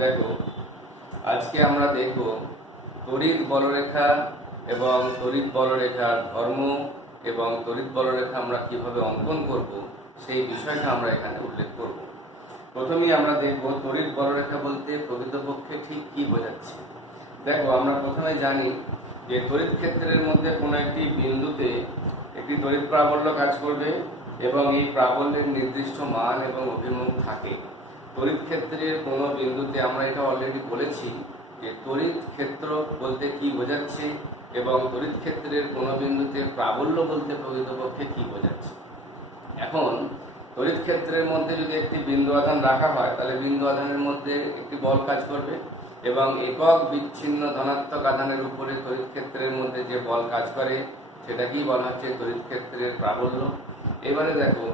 দেখো, আজকে আমরা দেখব তড়িৎ বলরেখা এবং তড়িৎ বলরেখার ধর্ম এবং তড়িৎ বলরেখা আমরা কিভাবে অঙ্কন করব সেই বিষয়টা আমরা এখানে উল্লেখ করব। প্রথমেই আমরা দেখব তড়িৎ বলরেখা বলতে প্রকৃতপক্ষে ঠিক কি বোঝাচ্ছে। দেখো, আমরা প্রথমে জানি যে তড়িৎ ক্ষেত্রের মধ্যে কোনো একটি বিন্দুতে একটি তড়িৎ প্রাবল্য কাজ করবে এবং এই প্রাবল্যের নির্দিষ্ট মান এবং অভিমুখ থাকে। তড়িৎ ক্ষেত্রের কোনো বিন্দুতে আমরা এটা অলরেডি বলেছি যে তড়িৎ ক্ষেত্র বলতে কি বোঝাচ্ছে এবং তড়িৎ ক্ষেত্রের কোনো বিন্দুতে প্রাবল্য বলতে প্রকৃতপক্ষে কি বোঝাচ্ছে। এখন তড়িৎ ক্ষেত্রের মধ্যে যদি একটি বিন্দু আধান রাখা হয় তাহলে বিন্দু আধানের মধ্যে একটি বল কাজ করবে এবং একক বিচ্ছিন্ন ধনাত্মক আধানের উপরে তড়িৎ ক্ষেত্রের মধ্যে যে বল কাজ করে সেটাকেই বলা হচ্ছে তড়িৎ ক্ষেত্রের প্রাবল্য। এবারে দেখো,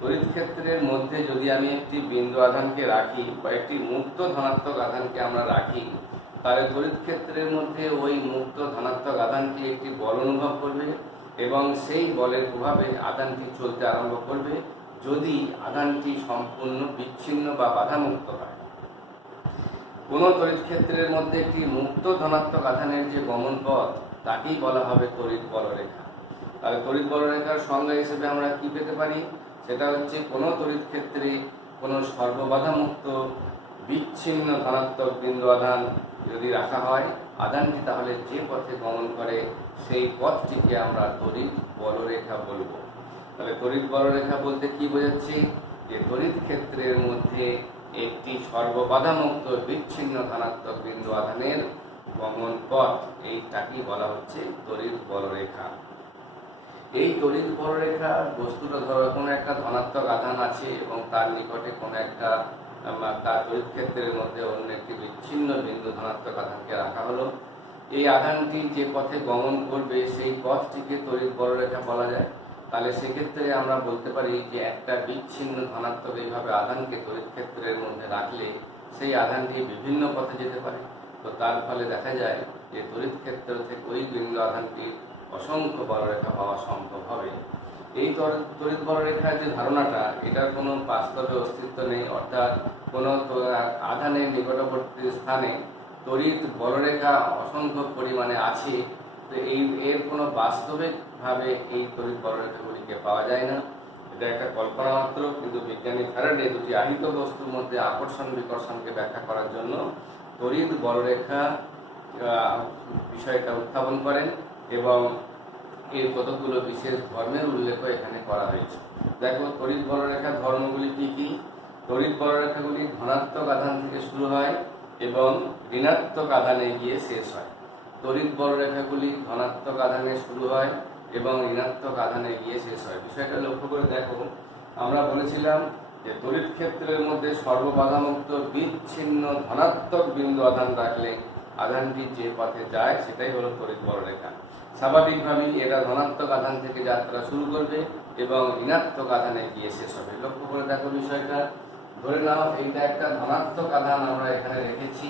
তড়িৎ ক্ষেত্রের মধ্যে যদি আমি একটি বিন্দু আধানকে রাখি বা একটি মুক্ত ধনাত্মক আধানকে আমরা রাখি তাহলে তড়িৎ ক্ষেত্রের মধ্যে ওই মুক্ত ধনাত্মক আধানটি একটি বল অনুভব করবে এবং সেই বলের প্রভাবে আধানটি চলতে আরম্ভ করবে যদি আধানটি সম্পূর্ণ বিচ্ছিন্ন বা বাধামুক্ত হয়। কোনো তড়িৎ ক্ষেত্রের মধ্যে একটি মুক্ত ধনাত্মক আধানের যে গমন পথ তাকেই বলা হবে তড়িৎ বলরেখা। তাহলে তড়িৎ বলরেখার সংজ্ঞা হিসেবে আমরা কি পেতে পারি, সেটা হচ্ছে কোনো তড়িৎ ক্ষেত্রে কোনো সর্ববাধামুক্ত বিচ্ছিন্ন ধনাত্মক বিন্দু আধান যদি রাখা হয়, আধানটি তাহলে যে পথে গমন করে সেই পথটিকে আমরা তড়িৎ বলরেখা বলবো। তাহলে তড়িৎ বলরেখা বলতে কি বোঝাচ্ছি, যে তড়িৎ ক্ষেত্রের মধ্যে একটি সর্ববাধামুক্ত বিচ্ছিন্ন ধনাত্মক বিন্দু আধানের গমন পথ, এইটাকেই বলা হচ্ছে তড়িৎ বলরেখা। এই তড়িৎ বলরেখা বস্তুটা ধরো কোনো একটা ধনাত্মক আধান আছে এবং তার নিকটে কোনো একটা তার তড়িৎ ক্ষেত্রের মধ্যে অন্য একটি বিচ্ছিন্ন বিন্দু ধনাত্মক আধানকে রাখা হলো। এই আধানটি যে পথে গমন করবে সেই পথটিকে তড়িৎ বলরেখা বলা যায়। তাহলে সেক্ষেত্রে আমরা বলতে পারি যে একটা বিচ্ছিন্ন ধনাত্মক এইভাবে আধানকে তড়িৎ ক্ষেত্রের মধ্যে রাখলে সেই আধানটি বিভিন্ন পথে যেতে পারে। তো তার ফলে দেখা যায় যে তড়িৎ ক্ষেত্র থেকে ওই বিন্দু আধানটির অসংখ্য বলরেখা পাওয়া সম্ভব হবে। এই তড়িৎ বলরেখার যে ধারণাটা, এটার কোনো বাস্তবে অস্তিত্ব নেই, অর্থাৎ কোনো আধানের নিকটবর্তী স্থানে তড়িৎ বলরেখা অসংখ্য পরিমাণে আছে। তো এর কোনো বাস্তবিকভাবে এই তড়িৎ বলরেখাগুলিকে পাওয়া যায় না, এটা একটা কল্পনা মাত্র। কিন্তু বিজ্ঞানী ফ্যারাডে দুটি আহিত বস্তুর মধ্যে আকর্ষণ বিকর্ষণকে ব্যাখ্যা করার জন্য তড়িৎ বলরেখা বিষয়টা উত্থাপন করেন এবং এর কতগুলো বিশেষ ধর্মের উল্লেখ এখানে করা হয়েছে। দেখো, তড়িৎ বলরেখার ধর্মগুলি কি কি। তড়িৎ বলরেখাগুলি ধনাত্মক আধান থেকে শুরু হয় এবং ঋণাত্মক আধানে গিয়ে শেষ হয়। তড়িৎ বলরেখাগুলি ধনাত্মক আধানে শুরু হয় এবং ঋণাত্মক আধানে গিয়ে শেষ হয়। বিষয়টা লক্ষ্য করে দেখো, আমরা বলেছিলাম যে তড়িৎ ক্ষেত্রের মধ্যে সর্ববাধামুক্ত বিচ্ছিন্ন ধনাত্মক বিন্দু আধান রাখলে আধানটি যে পথে যায় সেটাই হলো তড়িৎ বলরেখা। স্বাভাবিকভাবেই এটা ধনাত্মক আধান থেকে যাত্রা শুরু করবে এবং ঋণাত্মক আধানে গিয়ে শেষ হবে। লক্ষ্য করে দেখো বিষয়টা, ধরে নাও এইটা একটা ধনাত্মক আধান আমরা এখানে রেখেছি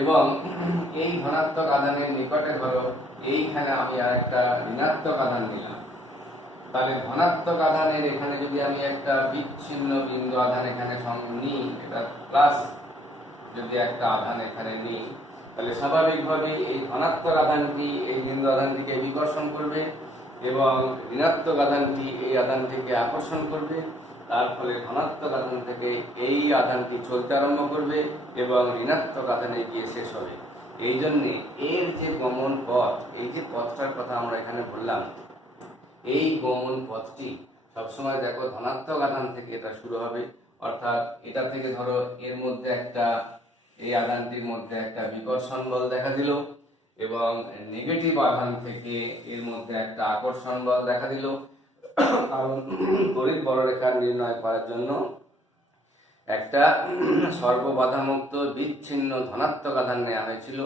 এবং এই ধনাত্মক আধানের নিকটে ধরো এইখানে আমি আর একটা ঋণাত্মক আধান নিলাম। তাহলে ধনাত্মক আধানের এখানে যদি আমি একটা বিচ্ছিন্ন বিন্দু আধান এখানে নিই, এটা প্লাস যদি একটা আধান এখানে নিই, তাহলে স্বাভাবিকভাবে এই ধনাত্মক আধানটি এই বিন্দু আধানটিকে বিকর্ষণ করবে এবং ঋণাত্মক আধানটি এই আধানটিকে আকর্ষণ করবে। তার ফলে ধনাত্মক আধান থেকে এই আধানটি চলতে আরম্ভ করবে এবং ঋণাত্মক আধানে গিয়ে শেষ হবে। এই জন্যে এর যে গমন পথ, এই যে পথটার কথা আমরা এখানে বললাম, এই গমন পথটি সবসময় দেখো ধনাত্মক আধান থেকে এটা শুরু হবে। অর্থাৎ এটা থেকে ধরো এর মধ্যে একটা, এই আধানটির মধ্যে একটা বিকর্ষণ বল দেখা দিল এবং নেগেটিভ আধান থেকে এর মধ্যে একটা আকর্ষণ বল দেখা দিল। কারণ তড়িৎ বলরেখা নির্ণয় করার জন্য একটা সর্ববাধামুক্ত বিচ্ছিন্ন ধনাত্মক আধান নেওয়া হয়েছিল,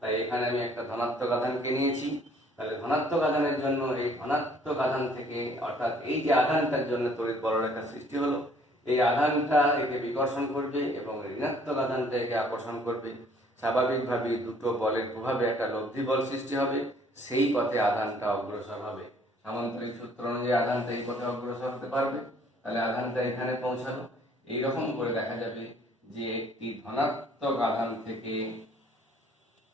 তাই এখানে আমি একটা ধনাত্মক আধানকে নিয়েছি। তাহলে ধনাত্মক আধানের জন্য এই ধনাত্মক আধান থেকে, অর্থাৎ এই যে আধানটার জন্য তড়িৎ বলরেখা সৃষ্টি হলো, এই আধানটা একে বিকর্ষণ করবে এবং ঋণাত্মক আধানটা একে আকর্ষণ করবে। স্বাভাবিকভাবেই দুটো বলের প্রভাবে একটা লব্ধি বল সৃষ্টি হবে, সেই পথে আধানটা অগ্রসর হবে। সামান্তরিক সূত্র অনুযায়ী আধানটা এই পথে অগ্রসর হতে পারবে। তাহলে আধানটা এখানে পৌঁছালো। এইরকম করে দেখা যাবে যে একটি ধনাত্মক আধান থেকে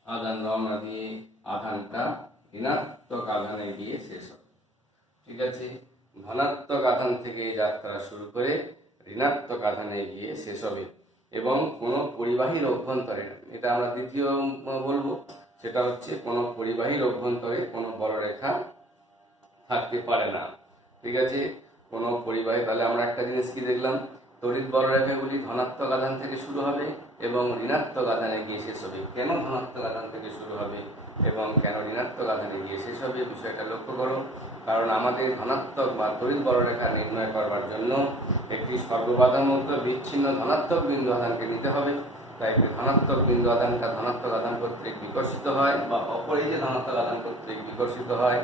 আধান রওনা দিয়ে আধানটা ঋণাত্মক আধানে গিয়ে শেষ হবে। ঠিক আছে, ধনাত্মক আধান থেকে যাত্রা শুরু করে ঋণাত্মক আধানে গিয়ে শেষ হবে এবং কোনো পরিবাহীর অভ্যন্তরে, এটা আমরা দ্বিতীয় বলবো, সেটা হচ্ছে কোনো পরিবাহীর অভ্যন্তরে কোনো বলরেখা থাকতে পারে না। ঠিক আছে, কোনো পরিবাহী, তাহলে আমরা একটা জিনিস কি দেখলাম, তড়িৎ বলরেখাগুলি ধনাত্মক আধান থেকে শুরু হবে এবং ঋণাত্মক আধানে গিয়ে শেষ হবে। কেন ধনাত্মক আধান থেকে শুরু হবে এবং কেন ঋণাত্মক আধানে গিয়ে শেষ হবে বিষয়টা লক্ষ্য করো। কারণ আমাদের ধনাত্মক বা তড়িৎ বলরেখা নির্ণয় করবার জন্য একটি সর্ববাধামুক্ত বিচ্ছিন্ন ধনাত্মক বিন্দু আধানকে নিতে হবে। তাই একটি ধনাত্মক বিন্দু আধানটা ধনাত্মক আধান কর্তৃক বিকর্ষিত হয় বা অপরিজে ধনাত্মক আধান কর্তৃক বিকর্ষিত হয়,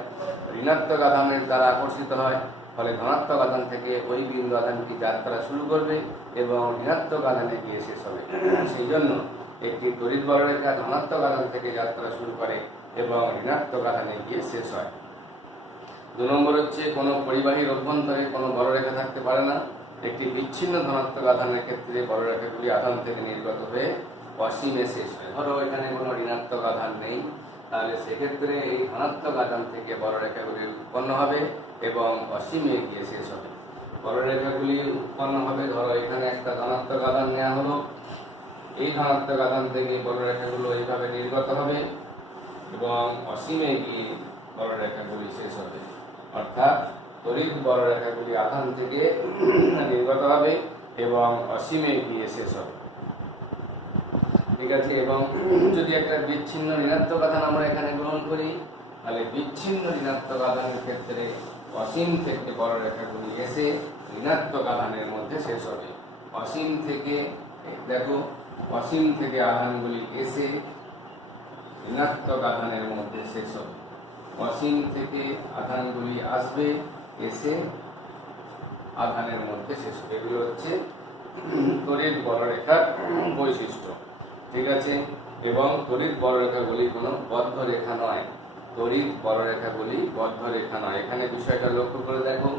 ঋণাত্মক আধানের দ্বারা আকর্ষিত হয়। ফলে ধনাত্মক আধান থেকে ওই বিন্দু আধানটি যাত্রা শুরু করবে এবং ঋণাত্মক আধানে গিয়ে শেষ হবে। সেই জন্য একটি তড়িৎ বলরেখা ধনাত্মক আধান থেকে যাত্রা শুরু করে এবং ঋণাত্মক আধানে গিয়ে শেষ হয়। 2 নম্বর হচ্ছে কোনো পরিবাহীর অভ্যন্তরে কোনো বলরেখা থাকতে পারে না। একটি বিচ্ছিন্ন ধনাত্মক আধানের ক্ষেত্রে বলরেখাগুলি আধান থেকে নির্গত হয়ে অসীমে শেষ হয়। ধরো এখানে কোনো ঋণাত্মক আধান নেই, তাহলে সেক্ষেত্রে এই ধনাত্মক আধান থেকে বলরেখাগুলি উৎপন্ন হবে এবং অসীমে গিয়ে শেষ হবে। বলরেখাগুলি উৎপন্ন হবে, ধরো এখানে একটা ধনাত্মক আধান নেওয়া হলো, এই ধনাত্মক আধান থেকে বলরেখাগুলো এইভাবে নির্গত হবে এবং অসীমে গিয়ে বলরেখাগুলি শেষ হবে। অর্থাৎ তড়িৎ বলরেখাগুলি আধান থেকে নির্গত হবে এবং অসীমে গিয়ে শেষ হবে। ঠিক আছে, এবং যদি একটা বিচ্ছিন্ন ঋণাত্মক আধান আমরা এখানে গ্রহণ করি, তাহলে বিচ্ছিন্ন ঋণাত্মক আধানের ক্ষেত্রে অসীম থেকে বলরেখাগুলি এসে ঋণাত্মক আধানের মধ্যে শেষ হবে। অসীম থেকে দেখো, অসীম থেকে আধানগুলি এসে ঋণাত্মক আধানের মধ্যে শেষ হবে। অসীম থেকে আধানগুলি আসবে, এসে আধানের মধ্যে শেষ হবে। এগুলো হচ্ছে তড়িৎ বলরেখার বৈশিষ্ট্য। ঠিক আছে, এবং তড়িৎ বলরেখাগুলি কোনো বদ্ধ রেখা নয়। তড়িৎ বলরেখাগুলি বদ্ধ রেখা নয়। এখানে বিষয়টা লক্ষ্য করে দেখো,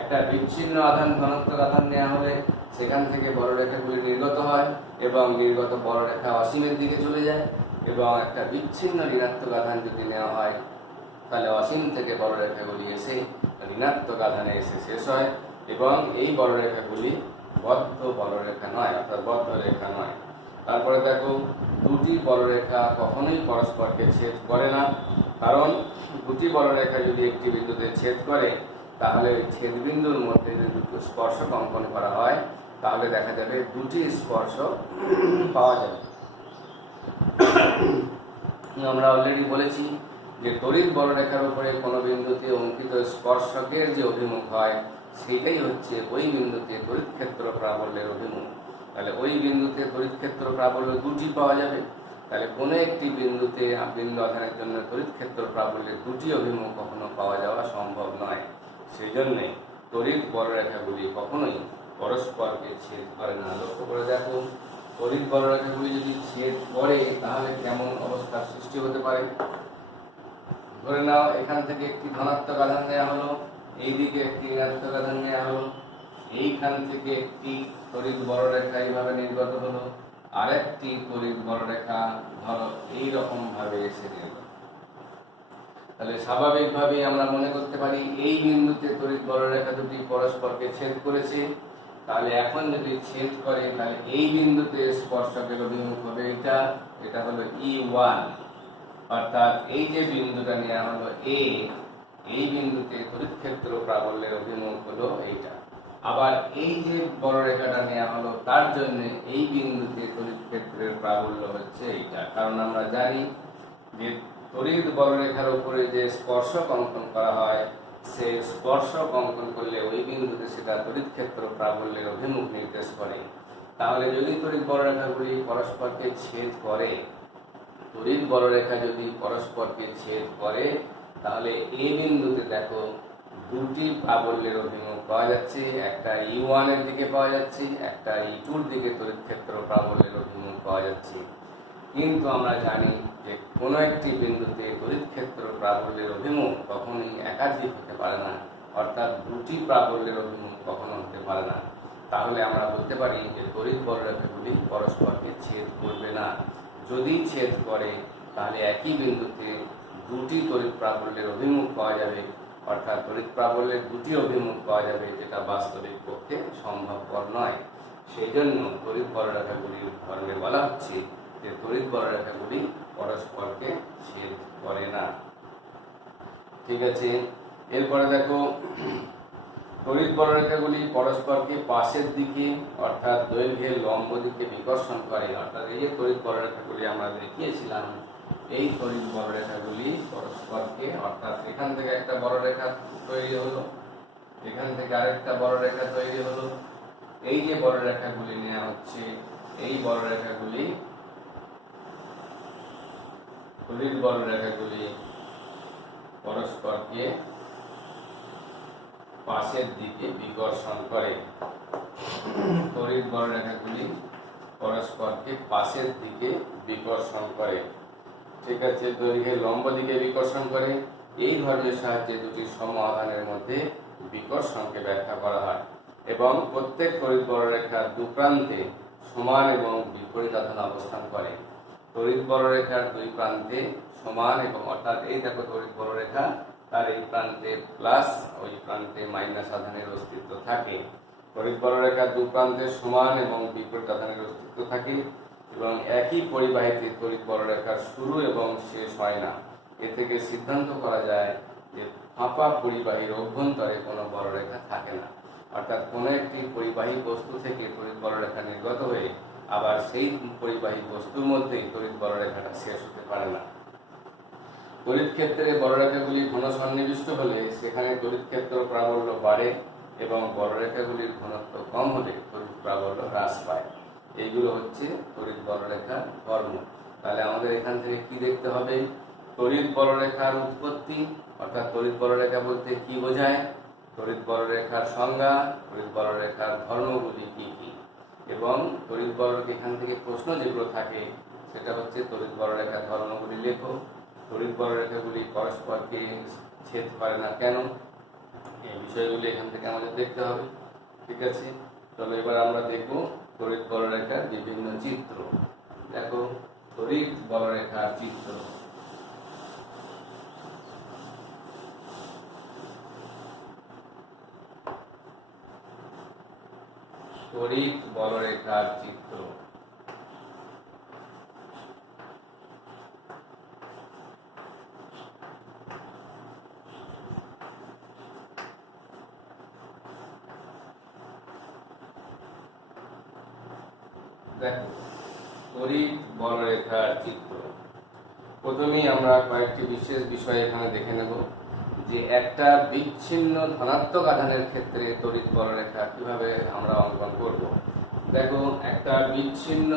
একটা বিচ্ছিন্ন আধান ধনাত্মক আধান নেওয়া হলে সেখান থেকে বলরেখাগুলি নির্গত হয় এবং নির্গত বলরেখা অসীমের দিকে চলে যায়, এবং একটা বিচ্ছিন্ন ঋণাত্মক আধান যদি নেওয়া হয় তাহলে অসীম থেকে বলরেখাগুলি এসে ঋণাত্মক আধানে এসে শেষ হয় এবং এই বলরেখাগুলি বদ্ধ বলরেখা নয়, অর্থাৎ বদ্ধ রেখা নয়। তারপরে দেখো, দুটি বলরেখা কখনোই পরস্পরকে ছেদ করে না। কারণ দুটি বলরেখা যদি একটি বিন্দুতে ছেদ করে তাহলে ছেদ বিন্দুর মধ্যে যদি দুটো স্পর্শক অঙ্কন করা হয় তাহলে দেখা যাবে দুটি স্পর্শক পাওয়া যাবে। আমরা অলরেডি বলেছি যে তড়িৎ বলরেখার উপরে কোনো বিন্দুতে অঙ্কিত স্পর্শকের যে অভিমুখ হয় সেটাই হচ্ছে ওই বিন্দুতে তড়িৎ ক্ষেত্র প্রাবল্যের অভিমুখ। তাহলে ওই বিন্দুতে তড়িৎ ক্ষেত্র প্রাবল্য দুটি পাওয়া যাবে। তাহলে কোনো একটি বিন্দুতে বিন্দু আধানের জন্য তড়িৎ ক্ষেত্র প্রাবল্যের দুটি অভিমুখ কখনো পাওয়া যাওয়া সম্ভব নয়। সেই জন্যে তড়িৎ বলরেখাগুলি কখনোই পরস্পরকে ছেদ করে না। লক্ষ্য করে দেখো, তড়িৎ বলরেখাগুলি যদি ছেদ করে তাহলে কেমন অবস্থার সৃষ্টি হতে পারে। ধরে নাও এখান থেকে একটি ধনাত্মক আধান নেওয়া হলো, এইদিকে একটি ঋণাত্মক আধান নেওয়া হলো, এইখান থেকে একটি তড়িৎ বলরেখা এইভাবে নির্গত হলো, আরেকটি তড়িৎ বলরেখা ধরো এইরকম ভাবে এসে নির্গত। তাহলে স্বাভাবিকভাবেই আমরা মনে করতে পারি এই বিন্দুতে তড়িৎ বলরেখা দুটি পরস্পরকে ছেদ করেছে। তাহলে এখন যদি ছেদ করে তাহলে এই বিন্দুতে স্পর্শকের অভিমুখ হবে এটা হলো E1, অর্থাৎ এই যে বিন্দুটা নেওয়া হলো এ, এই বিন্দুতে তড়িৎ ক্ষেত্র প্রাবল্যের অভিমুখ হলো এইটা। আবার এই যে বলরেখাটা নেওয়া হলো তার জন্য এই বিন্দুতে তড়িৎ ক্ষেত্রের প্রাবল্য হচ্ছে এইটা। কারণ আমরা জানি যে তড়িৎ বলরেখার উপরে যে স্পর্শক অঙ্কন করা হয় সে স্পর্শক অঙ্কন করলে ওই বিন্দুতে সেটা তড়িৎ ক্ষেত্র প্রাবল্যের অভিমুখ নির্দেশ করে। তাহলে যদি তড়িৎ বলরেখাগুলি পরস্পরকে ছেদ করে, তড়িৎ বলরেখা যদি পরস্পরকে ছেদ করে তাহলে এই বিন্দুতে দেখো দুটি প্রাবল্যের অভিমুখ পাওয়া যাচ্ছে, একটা E1 এর দিকে পাওয়া যাচ্ছে, একটা E2 এর দিকে তড়িৎ ক্ষেত্র প্রাবল্যের অভিমুখ পাওয়া যাচ্ছে। কিন্তু আমরা জানি যে কোনো একটি বিন্দুতে তড়িৎ ক্ষেত্র প্রাবল্যের অভিমুখ কখনোই একাধিক হতে পারে না, অর্থাৎ দুটি প্রাবল্যের অভিমুখ কখনো হতে পারে না। তাহলে আমরা বলতে পারি যে তড়িৎ বলরেখাগুলি পরস্পরকে ছেদ করবে না। যদি ছেদ করে তাহলে একই বিন্দুতে দুটি তড়িৎ প্রাবল্যের অভিমুখ পাওয়া যাবে, অর্থাৎ তড়িৎ প্রাবল্যের দুটি অভিমুখ পাওয়া যাবে, যেটা বাস্তবিক পক্ষে সম্ভবপর নয়। সেই জন্য তড়িৎ বলরেখাগুলির ধর্মে বলা হচ্ছে যে তড়িৎ বলরেখাগুলি পরস্পরকে ছেদ করে না। ঠিক আছে, এরপরে দেখো তড়িৎ বলরেখাগুলি পরস্পরকে পাশের দিকে অর্থাৎ দৈর্ঘ্যের লম্ব দিকে বিকর্ষণ করে। অর্থাৎ এই যে তড়িৎ বলরেখাগুলি আমরা দেখিয়েছিলাম, এই তড়িৎ বলরেখাগুলি পরস্পরকে অর্থাৎ এখান থেকে একটা বলরেখা তৈরি হলো, এখান থেকে আরেকটা বলরেখা তৈরি হলো, এই যে বলরেখাগুলি নেওয়া হচ্ছে, এই বলরেখাগুলি তড়িৎ বলরেখাগুলি পরস্পরকে পাশের দিকে বিকর্ষণ করে। তড়িৎ বলরেখাগুলি পরস্পরকে পাশের দিকে বিকর্ষণ করে। ঠিক আছে, দৈর্ঘ্যের লম্ব দিকে বিকর্ষণ করে। এই ধর্মের সাহায্যে দুটি সম আধানের মধ্যে বিকর্ষণকে ব্যাখ্যা করা হয় এবং প্রত্যেক তড়িৎ বলরেখার দুপ্রান্তে সমান এবং বিপরীত আধান অবস্থান করে। তড়িৎ বলরেখার দুই প্রান্তে সমান এবং অর্থাৎ এই দেখো তড়িৎ বলরেখা, তার এই প্রান্তে প্লাস, ওই প্রান্তে মাইনাস আধানের অস্তিত্ব থাকে। তড়িৎ বলরেখার দু প্রান্তে সমান এবং বিপরীত আধানের অস্তিত্ব থাকে এবং একই পরিবাহীতে তড়িৎ বলরেখার শুরু এবং শেষ হয় না। এ থেকে সিদ্ধান্ত করা যায় যে ফাঁপা পরিবাহীর অভ্যন্তরে কোনো বলরেখা থাকে না, অর্থাৎ কোনো একটি পরিবাহী বস্তু থেকে তড়িৎ বলরেখা নির্গত হয়ে আবার সেই পরিবাহী বস্তুর মধ্যেই তড়িৎ বলরেখাটা শেষ হতে পারে না। তড়িৎ ক্ষেত্রে বলরেখাগুলি ঘন সন্নিবিষ্ট হলে সেখানে তড়িৎ ক্ষেত্র প্রাবল্য বাড়ে এবং বলরেখাগুলির ঘনত্ব কম হলে তড়িৎ প্রাবল্য হ্রাস পায়। এইগুলো হচ্ছে তড়িৎ বলরেখার ধর্ম। তাহলে আমাদের এখান থেকে কি দেখতে হবে? তড়িৎ বলরেখার উৎপত্তি, অর্থাৎ তড়িৎ বলরেখা বলতে কি বোঝায়, তড়িৎ বলরেখার সংজ্ঞা, তড়িৎ বলরেখার ধর্মগুলি কি কি, এবং তড়িৎ বলরেখা এখান থেকে প্রশ্ন যেগুলো থাকে সেটা হচ্ছে তড়িৎ বলরেখার ধর্মগুলি লেখো, তড়িৎ বলরেখাগুলি পরস্পরকে ছেদ করে না কেন, এই বিষয়গুলি এখান থেকে আমাদের দেখতে হবে। ঠিক আছে, তবে এবার আমরা দেখব তড়িৎ বলরেখার বিভিন্ন চিত্র। দেখো তড়িৎ বলরেখার চিত্র। তড়িৎ বলরেখার চিত্র। দেখো তড়িৎ বলরেখার চিত্র। প্রথমেই আমরা কয়েকটি বিশেষ বিষয় এখানে দেখে নেব যে একটা বিচ্ছিন্ন ধনাত্মক আধানের ক্ষেত্রে তড়িৎ বলরেখা কিভাবে আমরা অঙ্কন করব। দেখো একটা বিচ্ছিন্ন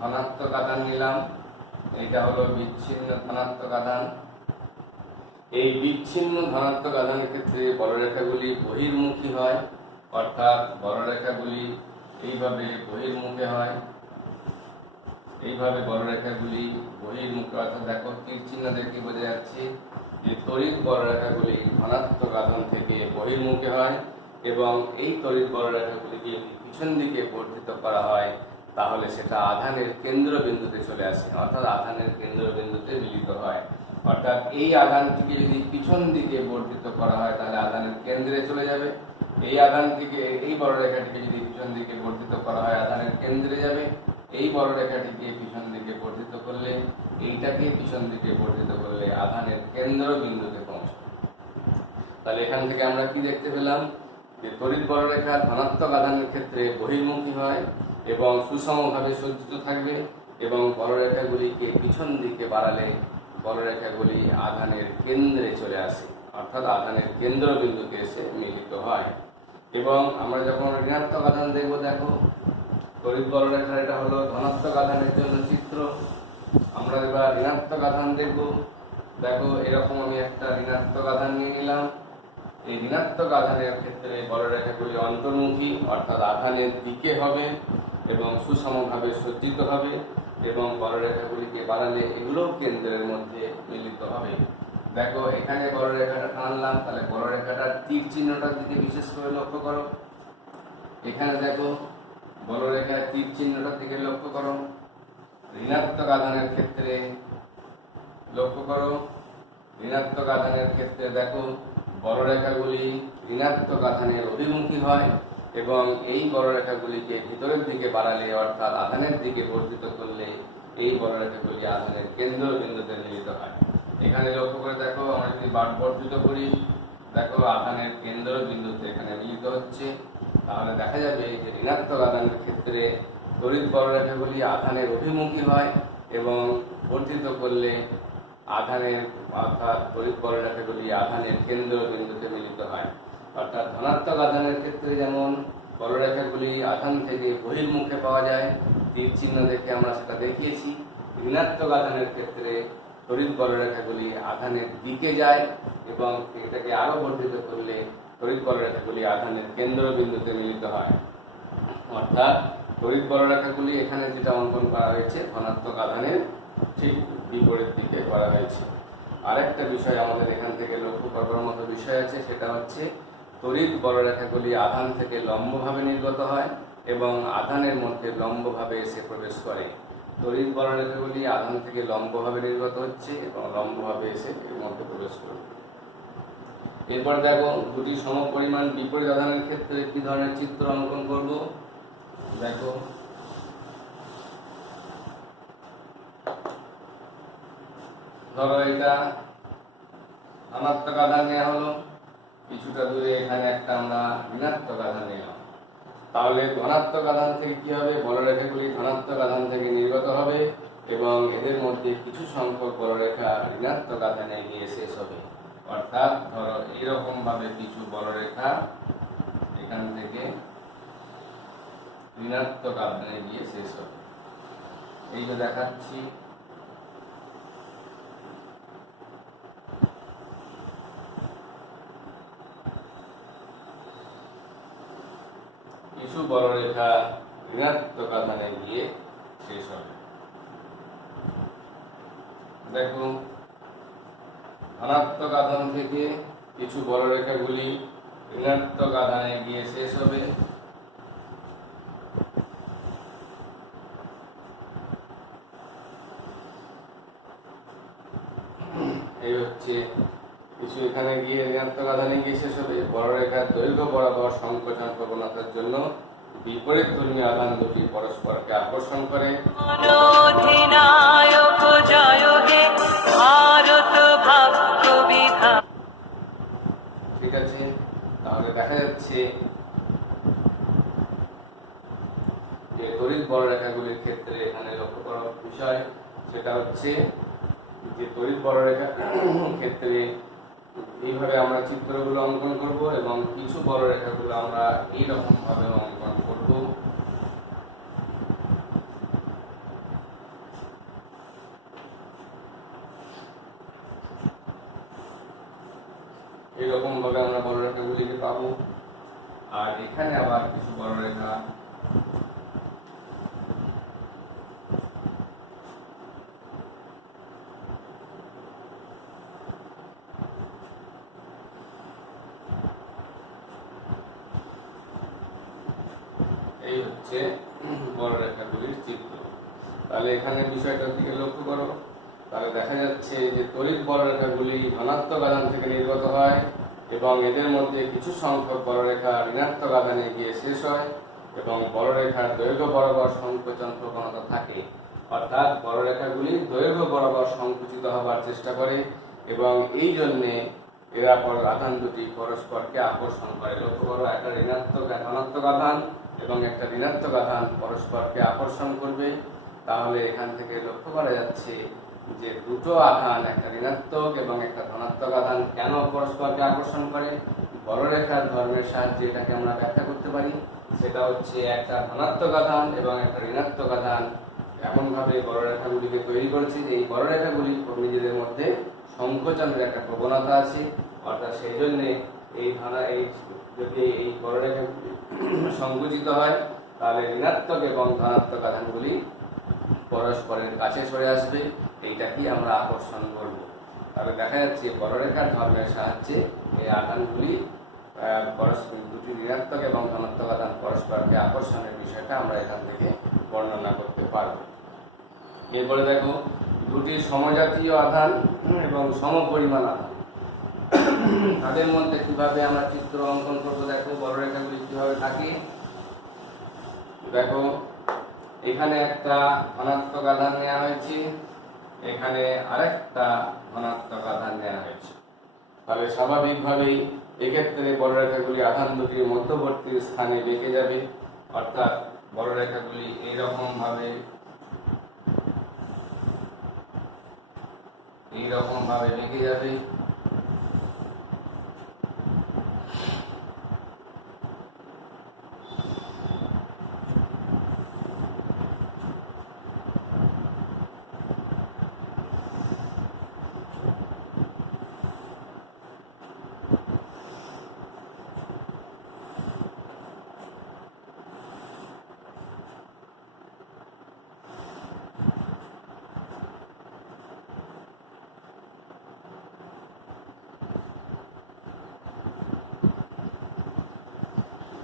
ধনাত্মক আধান নিলাম, এইটা হলো বিচ্ছিন্ন ধনাত্মক আধান। এই বিচ্ছিন্ন ধনাত্মক আধানের ক্ষেত্রে বলরেখাগুলি বহির্মুখী হয়, অর্থাৎ বলরেখাগুলি এইভাবে বহির্মুখে হয়, এইভাবে বলরেখাগুলি বহির্মুখী, অর্থাৎ দেখো তীর চিহ্ন দেখে বোঝা যাচ্ছে যে তড়িৎ বলরেখাগুলি ধনাত্মক আধান থেকে বহির্মুখী হয় এবং এই তড়িৎ বলরেখাগুলিকে পিছন দিকে বর্ধিত করা হয় তাহলে সেটা আধানের কেন্দ্রবিন্দুতে চলে আসে, অর্থাৎ আধানের কেন্দ্রবিন্দুতে মিলিত হয়। অর্থাৎ এই আধানটিকে যদি পিছন দিকে বর্ধিত করা হয় তাহলে আধানের কেন্দ্রে চলে যাবে, এই আধানটিকে, এই বলরেখাটিকে যদি পিছন দিকে বর্ধিত করা হয় আধানের কেন্দ্রে যাবে, এই বলরেখাটিকে পিছন দিকে বর্ধিত করলে, এইটাকে পিছন দিকে বর্ধিত করলে আধানের কেন্দ্রবিন্দুতে পৌঁছবে। তাহলে এখান থেকে আমরা কি দেখতে পেলাম যে তড়িৎ বলরেখা ধনাত্মক আধানের ক্ষেত্রে বহির্মুখী হয় এবং সুষমভাবে সজ্জিত থাকবে এবং বলরেখাগুলিকে পিছন দিকে বাড়ালে বলরেখাগুলি আধানের কেন্দ্রে চলে আসে, অর্থাৎ আধানের কেন্দ্রবিন্দুতে এসে মিলিত হয়। এবং আমরা যখন ঋণাত্মক আধান দেখব, দেখো তড়িৎ বলরেখার এটা হলো ধনাত্মক আধানের জন্য চিত্র। আমরা এবার ঋণাত্মক আধান দেখব। দেখো এরকম আমি একটা ঋণাত্মক আধান নিয়ে নিলাম। এই ঋণাত্মক আধানের ক্ষেত্রে বলরেখাগুলি অন্তর্মুখী, অর্থাৎ আধানের দিকে হবে এবং সুষমভাবে সজ্জিত হবে এবং বলরেখাগুলিকে বাড়ালে এগুলো কেন্দ্রের মধ্যে মিলিত হবে। দেখো এখানে বলরেখাটা টানলাম, তাহলে বলরেখাটার তীর চিহ্নটার দিকে বিশেষ করে লক্ষ্য করো। এখানে দেখো বলরেখার তীর চিহ্নটার দিকে লক্ষ্য করো। ঋণাত্মক আধানের ক্ষেত্রে লক্ষ্য করো, ঋণাত্মক আধানের ক্ষেত্রে দেখো বলরেখাগুলি ঋণাত্মক আধানের অভিমুখী হয় এবং এই বলরেখাগুলিকে ভিতরের দিকে বাড়ালে অর্থাৎ আধানের দিকে বর্ধিত করলে এই বলরেখাগুলি আধানের কেন্দ্রবিন্দুতে মিলিত হয়। এখানে লক্ষ্য করে দেখো, আমরা যদি বর্ধিত করি, দেখো আধানের কেন্দ্রবিন্দুতে এখানে মিলিত হচ্ছে। তাহলে দেখা যাবে যে ঋণাত্মক আধানের ক্ষেত্রে তড়িৎ বলরেখাগুলি আধানের অভিমুখী হয় এবং বর্ধিত করলে আধানের অর্থাৎ তড়িৎ বলরেখাগুলি আধানের কেন্দ্রবিন্দুতে মিলিত হয়। অর্থাৎ ধনাত্মক আধানের ক্ষেত্রে যেমন বলরেখাগুলি আধান থেকে বহির্মুখে পাওয়া যায়, তীর চিহ্ন দেখে আমরা সেটা দেখিয়েছি। ঋণাত্মক আধানের ক্ষেত্রে তড়িৎ বলরেখাগুলি আধানের দিকে যায় এবং এটাকে আরো বর্ধিত করলে তড়িৎ বলরেখাগুলি আধানের কেন্দ্রবিন্দুতে মিলিত হয়। অর্থাৎ তড়িৎ বলরেখাগুলি এখানে যেটা অঙ্কন করা হয়েছে ধনাত্মক আধানের ঠিক বিপরীত দিকে করা হয়েছে। আরেকটা বিষয় আমাদের এখান থেকে লক্ষ্য করবার মতো বিষয় আছে, সেটা হচ্ছে তড়িৎ বলরেখাগুলি আধান থেকে লম্বভাবে নির্গত হয় এবং আধানের মধ্যে লম্বভাবে এসে প্রবেশ করে। তড়িৎ বলরেখাগুলি আধান থেকে লম্বভাবে নির্গত হচ্ছে এবং লম্বভাবে এসে এর মধ্যে প্রবেশ করবে। এরপর দেখো দুটি সমপরিমাণ বিপরীত আধানের ক্ষেত্রে কি ধরনের চিত্র অঙ্কন করব। দেখো ধরো এটা ধনাত্মক আধান নেওয়া হলো, কিছুটা দূরে এখানে একটা আমরা ঋণাত্মক আধান নিলাম। তাহলে ধনাত্মক আধান থেকে কি হবে, বলরেখাগুলি ধনাত্মক আধান থেকে নির্গত হবে এবং এদের মধ্যে কিছু সংখ্যক বলরেখা ঋণাত্মক আধানে গিয়ে শেষ হবে। অর্থাৎ ধরো এইরকম ভাবে কিছু বলরেখা এখান থেকে ঋণাত্মক আধানে গিয়ে শেষ হবে। এই যে দেখাচ্ছি, কিছু বলরেখা ঋণাত্মক আধানে গিয়ে শেষ হবে। দেখো ধনাত্মক আধান থেকে কিছু বলরেখাগুলি ঋণাত্মক আধানে গিয়ে শেষ হবে। এই হচ্ছে কিছু এখানে গিয়ে ঋণাত্মক আধানে গিয়ে শেষ হবে। বলরেখার দৈর্ঘ্য বরাবর সংকোচন প্রবণতার জন্য বিপরীত ধর্মী আধান দুটি পরস্পরকে আকর্ষণ করে। ঠিক আছে, তাহলে দেখা যাচ্ছে যে তড়িৎ বলরেখাগুলির ক্ষেত্রে এখানে লক্ষ্য করার বিষয় সেটা হচ্ছে যে তড়িৎ বলরেখার ক্ষেত্রে এইভাবে আমরা চিত্রগুলো অঙ্কন করব এবং কিছু বলরেখাগুলো আমরা এইরকম ভাবে অঙ্কন করব। এইরকম ভাবে আমরা বলরেখাগুলিকে পাবো। আর এখানে আবার কিছু বলরেখা এই হচ্ছে বলরেখাগুলির চিত্র। তাহলে এখানে বিষয়টার দিকে লক্ষ্য করো, তাহলে দেখা যাচ্ছে যে তড়িৎ বলরেখাগুলি ধনাত্মক আধান থেকে নির্গত হয় এবং এদের মধ্যে কিছু সংখ্যক বলরেখা ঋণাত্মক আধানে গিয়ে শেষ হয় এবং বলরেখার দৈর্ঘ্য বরাবর সংকোচন প্রবণতা থাকে। অর্থাৎ বলরেখাগুলি দৈর্ঘ্য বরাবর সংকুচিত হবার চেষ্টা করে এবং এই জন্যে এরা আধান দুটি পরস্পরকে আকর্ষণ করে। লক্ষ্য করো, একটা ধনাত্মক আধান এবং একটা ঋণাত্মক আধান পরস্পরকে আকর্ষণ করবে। তাহলে এখান থেকে লক্ষ্য করা যাচ্ছে যে দুটো আধান, একটা ঋণাত্মক এবং একটা ধনাত্মক আধান কেন পরস্পরকে আকর্ষণ করে, বলরেখার ধর্মের সাহায্যে এটাকে আমরা ব্যাখ্যা করতে পারি। সেটা হচ্ছে একটা ধনাত্মক আধান এবং একটা ঋণাত্মক আধান এমনভাবে বলরেখাগুলিকে তৈরি করেছে যে এই বলরেখাগুলি নিজেদের মধ্যে সংকোচনের একটা প্রবণতা আছে। অর্থাৎ সেই জন্যে যদি এই বলরেখাগুলি সংকুচিত হয় তাহলে ঋণাত্মক এবং ধনাত্মক আধানগুলি পরস্পরের কাছে সরে আসবে। এইটাকেই আমরা আকর্ষণ করব। তাহলে দেখা যাচ্ছে বলরেখার ধর্মের সাহায্যে এই আধানগুলি পরস্পর দুটি ঋণাত্মক এবং ধনাত্মক আধান পরস্পরকে আকর্ষণের বিষয়টা আমরা এখান থেকে বর্ণনা করতে পারব। এরপরে দেখো দুটি সমজাতীয় আধান এবং সমপরিমাণ আধান, তাদের মধ্যে কিভাবে আমরা চিত্র অঙ্কন করবো। দেখো বলরেখাগুলি কিভাবে থাকে। দেখো এখানে একটা ধনাত্মক আধান নেওয়া হয়েছে, এখানে আরেকটা ধনাত্মক আধান নেওয়া হয়েছে। তাহলে স্বাভাবিকভাবেই এক্ষেত্রে বলরেখাগুলি আধান দুটির মধ্যবর্তী স্থানে বেঁকে যাবে, অর্থাৎ বলরেখাগুলি এইরকম ভাবে বেঁকে যাবে।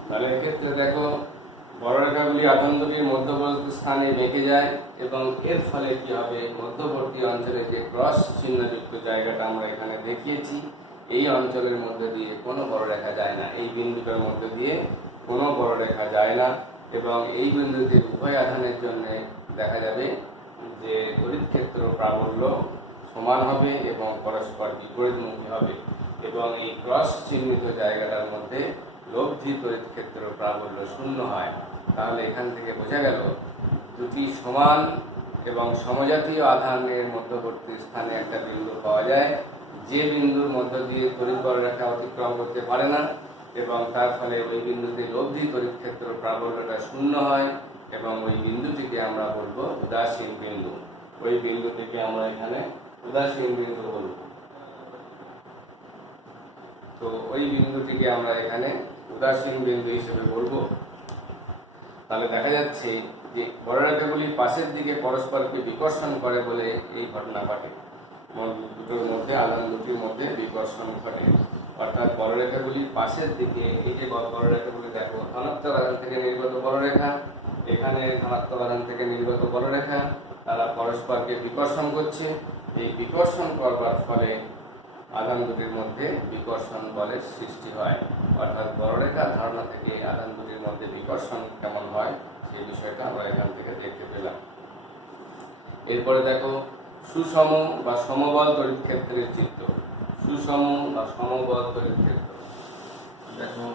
তাহলে এক্ষেত্রে দেখো বলরেখাগুলি আধান দুটির মধ্যবর্তী স্থানে বেঁকে যায় এবং এর ফলে কি হবে, মধ্যবর্তী অঞ্চলে যে ক্রস চিহ্নযুক্ত জায়গাটা আমরা এখানে দেখিয়েছি, এই অঞ্চলের মধ্যে দিয়ে কোনো বলরেখা যায় না, এই বিন্দুটার মধ্যে দিয়ে কোনো বলরেখা যায় না। এবং এই বিন্দুতে উভয় আধানের জন্য দেখা যাবে যে তড়িৎ ক্ষেত্র প্রাবল্য সমান হবে এবং পরস্পর বিপরীতমুখী হবে, এবং এই ক্রস চিহ্নিত জায়গাটার মধ্যে লব্ধি তড়িৎ ক্ষেত্র প্রাবল্য শূন্য হয়। তাহলে এখান থেকে বোঝা গেল দুটি সমান এবং সমজাতীয় আধানের মধ্যবর্তী স্থানে একটা বিন্দু পাওয়া যায়, যে বিন্দুর মধ্য দিয়ে তড়িৎ বলরেখা অতিক্রম করতে পারে না, এবং তার ফলে ওই বিন্দুতে লব্ধি তড়িৎ ক্ষেত্র প্রাবল্যটা শূন্য হয়, এবং ওই বিন্দুটিকে আমরা বলবো উদাসীন বিন্দু। ওই বিন্দুটিকে আমরা এখানে উদাসীন বিন্দু বলব। তো ওই বিন্দুটিকে আমরা এখানে উদাসীন বিন্দু হিসেবে বলবো। তাহলে দেখা যাচ্ছে যে বলরেখাগুলি পাশের দিকে পরস্পরকে বিকর্ষণ করে বলে এই ঘটনা ঘটে, দুটোর মধ্যে আধান দুটির মধ্যে বিকর্ষণ ঘটে, অর্থাৎ বলরেখাগুলি পাশের দিকে, এই যে বলরেখাগুলি দেখো ধনাত্মক আধান থেকে নির্গত বলরেখা, এখানে ধনাত্মক আধান থেকে নির্গত বলরেখা, তারা পরস্পরকে বিকর্ষণ করছে। এই বিকর্ষণ করবার ফলে আধান দুটির মধ্যে বিকর্ষণ বলের সৃষ্টি হয়, অর্থাৎ বলরেখা ধারণা থেকে আধান দুটির মধ্যে বিকর্ষণ কেমন হয় সেই বিষয়টা আমরা এখান থেকে দেখতে পেলাম। এরপরে দেখো সুষম বা সমবল তড়িৎ ক্ষেত্রের চিত্র। সুষম বা সমবল তড়িৎ ক্ষেত্র দেখো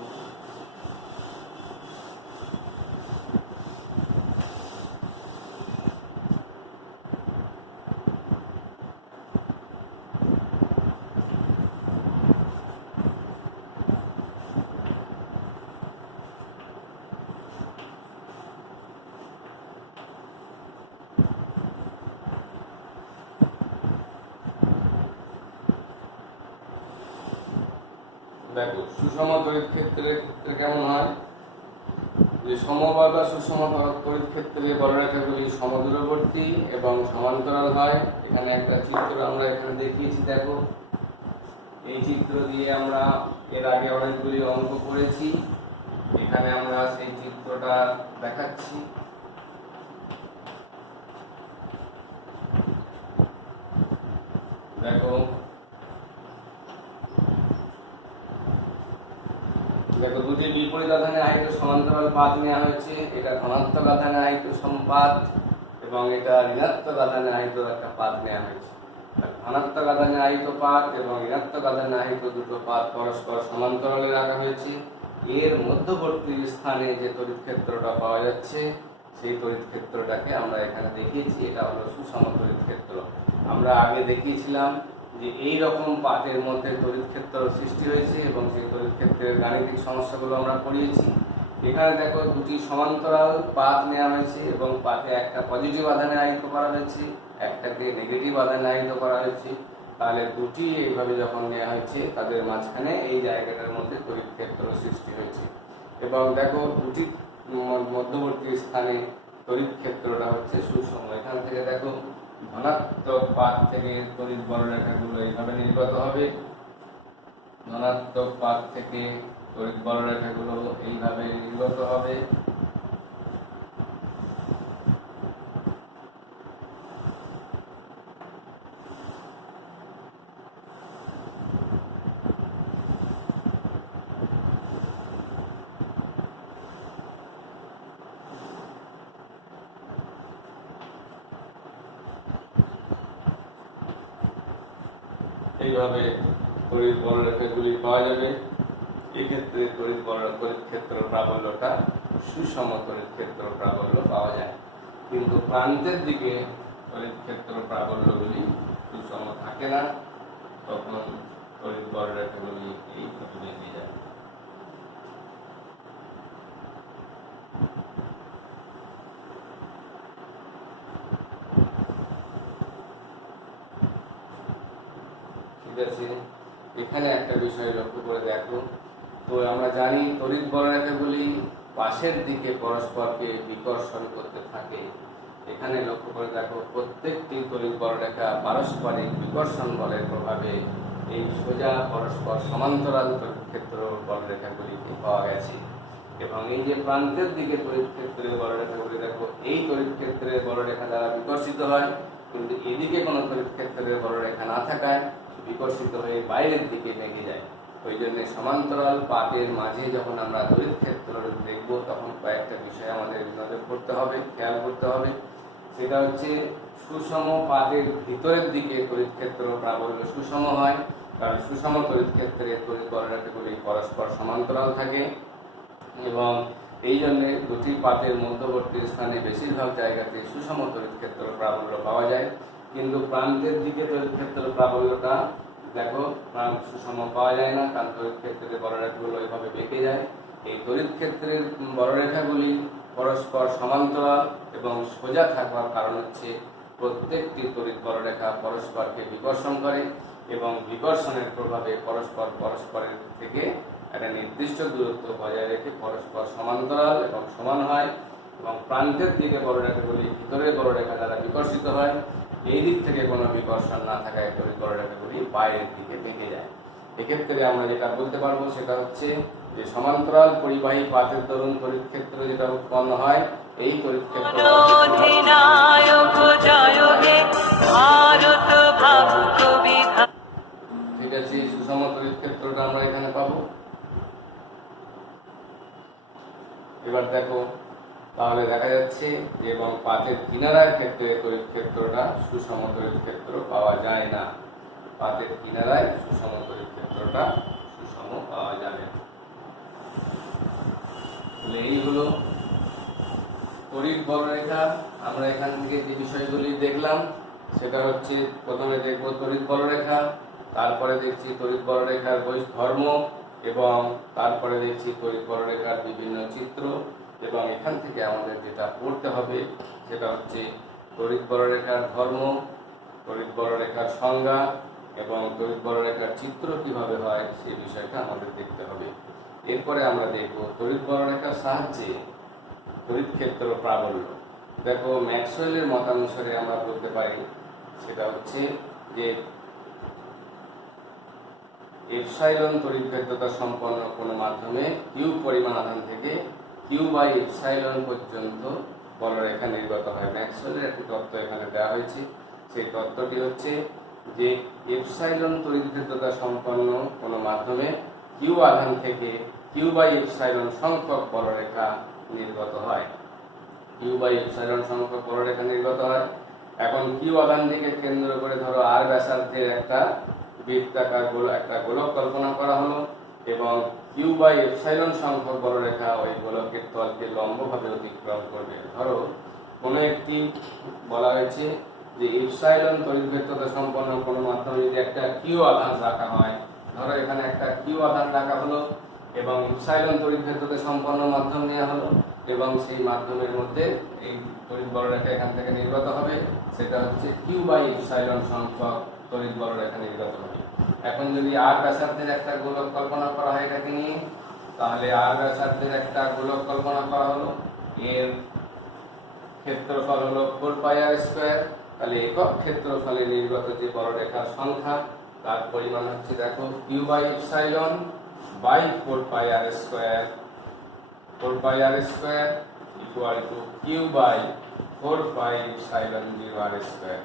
দেখো সুষম তড়িৎ ক্ষেত্রের ক্ষেত্রে কেমন হয়, যে সমবল বা সুষম তড়িৎ ক্ষেত্রে বলরেখাগুলি সমদূরবর্তী এবং সমান্তরাল হয়। এখানে একটা চিত্র আমরা এখানে দেখিয়েছি, দেখো এই চিত্র দিয়ে আমরা এর আগে অনেকগুলি অঙ্ক করেছি, এখানে আমরা সেই চিত্রটা দেখাচ্ছি। দেখো দেখো দুটি বিপরীত আধানে আহিত সমান্তরাল পাত নেওয়া হয়েছে, এটা ধনাত্মক আধানে আহিত সমপাত এবং এটা ঋণাত্মক আধানে আহিত একটা পাত নেওয়া হয়েছে। ধনাত্মক আধানে আহিত পাত এবং ঋণাত্মক আধানে আহিত দুটো পাত পরস্পর সমান্তরালে রাখা হয়েছে। এর মধ্যবর্তী স্থানে যে তড়িৎ ক্ষেত্রটা পাওয়া যাচ্ছে সেই তড়িৎ ক্ষেত্রটাকে আমরা এখানে দেখিয়েছি, এটা হলো সুষম তড়িৎ ক্ষেত্র। আমরা আগে দেখিয়েছিলাম যে এই রকম পাতের মধ্যে তড়িৎ ক্ষেত্র সৃষ্টি হয়েছে এবং সেই তড়িৎ ক্ষেত্রের গাণিতিক সমস্যাগুলো আমরা পড়িয়েছি। এখানে দেখো দুটি সমান্তরাল পাত নেওয়া হয়েছে এবং পাতে একটা পজিটিভ আধানে আহিত করা হয়েছে, একটাকে নেগেটিভ আধানে আহিত করা হয়েছে। তাহলে দুটি এইভাবে যখন নেওয়া হয়েছে তাদের মাঝখানে এই জায়গাটার মধ্যে তড়িৎ ক্ষেত্র সৃষ্টি হয়েছে, এবং দেখো দুটি মধ্যবর্তী স্থানে তড়িৎ ক্ষেত্রটা হচ্ছে সুষম। এখান থেকে দেখো ধনাত্মক পাত থেকে তড়িৎ বলরেখাগুলো এইভাবে নির্গত হবে, ধনাত্মক পাত থেকে তড়িৎ বলরেখাগুলো এইভাবে নির্গত হবে। এইভাবে তড়িৎ বলরেখাগুলি পাওয়া যাবে। এক্ষেত্রে তড়িৎ ক্ষেত্র প্রাবল্যটা সুষম তড়িৎ ক্ষেত্র প্রাবল্য পাওয়া যায়, কিন্তু প্রান্তের দিকে তড়িৎ ক্ষেত্র প্রাবল্যগুলি সুষম থাকে না, তখন তড়িৎ বলরেখাগুলি এইভাবে বেরিয়ে যায়। ঠিক আছে, এখানে একটা বিষয় লক্ষ্য করে দেখো। তো আমরা জানি তড়িৎ বলরেখাগুলি পাশের দিকে পরস্পরকে বিকর্ষণ করতে থাকে। এখানে লক্ষ্য করে দেখো, প্রত্যেকটি তড়িৎ বলরেখা পারস্পরিক বিকর্ষণ বলের প্রভাবে এই সোজা পরস্পর সমান্তরাল তড়িৎ ক্ষেত্র বলরেখাগুলিকে পাওয়া গেছে। এবং এই যে প্রান্তের দিকে তড়িৎ ক্ষেত্রের বলরেখাগুলি দেখো, এই তড়িৎ ক্ষেত্রের বলরেখা দ্বারা বিকর্ষিত হয়, কিন্তু এদিকে কোনো তড়িৎ ক্ষেত্রের বলরেখা না থাকায় বিকর্ষিত হয়ে বাইরের দিকে লেগে যায়। ওই জন্য সমান্তরাল পাতের মাঝে যখন আমরা তড়িৎ ক্ষেত্র দেখব, তখন কয়েকটা বিষয় আমাদের নজর করতে হবে, খেয়াল করতে হবে। সেটা হচ্ছে, সুষম পাতের ভিতরের দিকে তড়িৎ ক্ষেত্র প্রাবল্য সুষম হয়, কারণ সুষম তড়িৎ ক্ষেত্রে তড়িৎ বলরেখাগুলি পরস্পর সমান্তরাল থাকে, এবং এই জন্য দুটি পাতের মধ্যবর্তী স্থানে বেশিরভাগ জায়গাতে সুষম তড়িৎ ক্ষেত্র প্রাবল্য পাওয়া যায়। কিন্তু প্রান্তের দিকে তড়িৎ ক্ষেত্র প্রাবল্যটা দেখো সুষম পাওয়া যায় না, কারণ তড়িৎ ক্ষেত্রের বলরেখাগুলো এইভাবে বেঁকে যায়। এই তড়িৎ ক্ষেত্রের বলরেখাগুলি পরস্পর সমান্তরাল এবং সোজা থাকার কারণ হচ্ছে, প্রত্যেকটি তড়িৎ বলরেখা পরস্পরকে বিকর্ষণ করে, এবং বিকর্ষণের প্রভাবে পরস্পরের থেকে একটা নির্দিষ্ট দূরত্ব বজায় রেখে পরস্পর সমান্তরাল এবং সমান হয়, এবং প্রান্তের দিকে বলরেখাগুলি ভিতরের বলরেখা দ্বারা বিকর্ষিত হয়। এই দিক থেকে কোনো বিকর্ষণ না থাকায় তড়িৎ বলরেখাগুলি বাইরের দিকে বেঁকে যায়। এক্ষেত্রে আমরা যেটা বলতে পারবো সেটা হচ্ছে যে, সমান্তরাল পরিবাহী পাতের দরুন তড়িৎ ক্ষেত্র যেটা উৎপন্ন হয়, এই তড়িৎ ক্ষেত্র ঠিক আছে, সুষম তড়িৎ ক্ষেত্রটা আমরা এখানে পাবো। এবার দেখো, তাহলে দেখা যাচ্ছে যে, এবং পাতের কিনারার ক্ষেত্রে তড়িৎ ক্ষেত্রটা সুষম তড়িৎ ক্ষেত্র পাওয়া যায় না। পাতের কিনারায় সুষম তড়িৎ ক্ষেত্রটা সুষম পাওয়া যাবে না। এই হলো তড়িৎ বলরেখা। আমরা এখান থেকে যে বিষয়গুলি দেখলাম সেটা হচ্ছে, প্রথমে দেখব তড়িৎ বলরেখা, তারপরে দেখছি তড়িৎ বলরেখার ধর্ম, এবং তারপরে দেখছি তড়িৎ বলরেখার বিভিন্ন চিত্র। এবং এখান থেকে আমাদের যেটা পড়তে হবে সেটা হচ্ছে তড়িৎ বলরেখার ধর্ম, তড়িৎ বলরেখার সংজ্ঞা, এবং তড়িৎ বলরেখার চিত্র কিভাবে হয় সেই বিষয়টা আমাদের দেখতে হবে। এরপরে আমরা দেখব তড়িৎ বলরেখার সাহায্যে তড়িৎ ক্ষেত্র প্রাবল্য। দেখো, ম্যাক্সওয়েলের মতানুসারে আমরা বলতে পারি সেটা হচ্ছে যে, এপসাইলন তড়িৎভেদ্যতা সম্পন্ন কোনো মাধ্যমে কিউ পরিমাণ আধান থেকে কিউ বাই এপসাইলন পর্যন্ত বলরেখা নির্গত হয়। ম্যাক্সওয়েলের একটি তত্ত্ব এখানে দেওয়া হয়েছে। সেই তত্ত্বটি হচ্ছে যে, এপসাইলন তড়িৎভেদ্যতা সম্পন্ন কোনো মাধ্যমে কিউ আধান থেকে কিউ বাই এপসাইলন সংখ্যক বলরেখা নির্গত হয়। কিউ বাই এপসাইলন সংখ্যক বলরেখা নির্গত হয়। এখন কিউ আধানটিকে কেন্দ্র করে ধরো আর ব্যাসার্ধের একটা বৃত্তাকার একটা গোলক কল্পনা করা হলো, এবং কিউ বাই এপসাইলন সংখ্যক বলরেখা ওই গোলকের তলকে লম্বভাবে অতিক্রম করবে। ধরো, কোনো একটি বলা হয়েছে যে, এপসাইলন তড়িৎভেদ্যতা সম্পন্ন কোনো মাধ্যমে যদি একটা কিউ আধান রাখা হয়, ধরো এখানে একটা কিউ আধান রাখা হলো, এবং এপসাইলন তড়িৎভেদ্যতা সম্পন্ন মাধ্যম নেওয়া হলো, এবং সেই মাধ্যমের মধ্যে এই তড়িৎ বলরেখা এখান থেকে নির্গত হবে। সেটা হচ্ছে কিউ বাই এপসাইলন সংখ্যক তড়িৎ বলরেখা নির্গত হবে। এখন যদি আর ব্যাসার্ধের একটা গোলক কল্পনা করা হয় এটাকে নিয়ে, তাহলে আর ব্যাসার্ধের একটা গোলক কল্পনা করা হলো, এর ক্ষেত্রফল হলো 4πr²। তাহলে একক ক্ষেত্রফলে নির্গত যে বলরেখার সংখ্যা তার পরিমাণ হচ্ছে, দেখো, q by epsilon by 4 pi r square, 4 pi r square equal to q by 4 pi epsilon 0 r square.